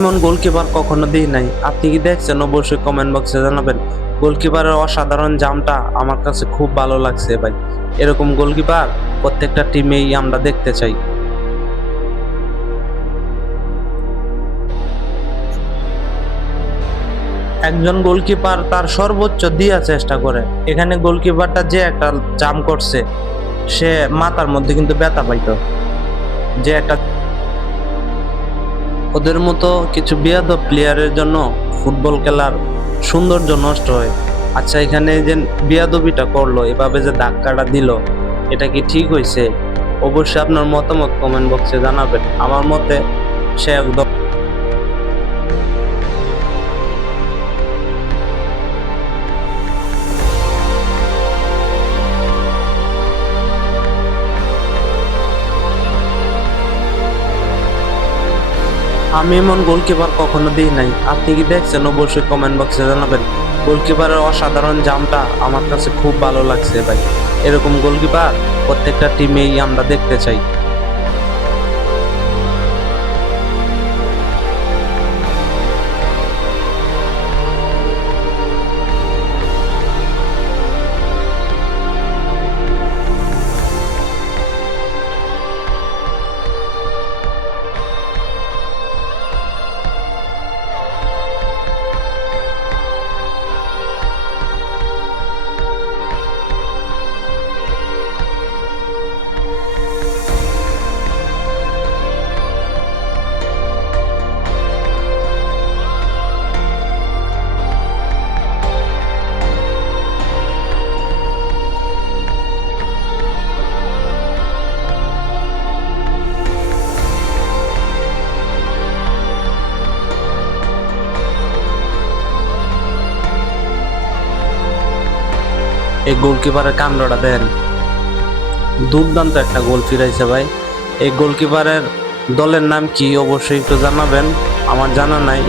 এমন গোলকিপার কখনো দিই নাই। আপনি কি দেখছেন? অবশ্যই কমেন্ট বক্সে জানাবেন। গোলকিপারের অসাধারণ জাম্পটা আমার কাছে খুব ভালো লাগছে ভাই। এরকম গোলকিপার প্রত্যেকটা টিমেই আমরা দেখতে চাই। একজন গোলকিপার তার সর্বোচ্চ দেওয়ার চেষ্টা করে। এখানে গোলকিপারটা যে একটা জাম্প করছে, সে মাথার মধ্যে কিন্তু ব্যথা পাইতো। যে একটা ওদের মতো কিছু বেয়াদব প্লেয়ারের জন্য ফুটবল খেলার সৌন্দর্য নষ্ট হয়। আচ্ছা, এখানে যে বেয়াদবিটা করলো, এভাবে যে ধাক্কাটা দিল, এটা কি ঠিক হয়েছে? অবশ্যই আপনার মতামত কমেন্ট বক্সে জানাবেন। আমার মতে সে একদম আমি এমন গোলকিপার কখনো দিই নাই। আপনি কি দেখছেন? অবশ্যই কমেন্ট বক্সে জানাবেন। গোলকিপারের অসাধারণ জাম্পটা আমার কাছে খুব ভালো লাগছে ভাই। এরকম গোলকিপার প্রত্যেকটা টিমেই আমরা দেখতে চাই। এই গোলকিপারের কাণ্ডটা দেন, দুর্দান্ত একটা গোল ফিরাইছে ভাই। এই গোলকিপারের দলের নাম কি অবশ্যই একটু জানাবেন, আমার জানা নাই।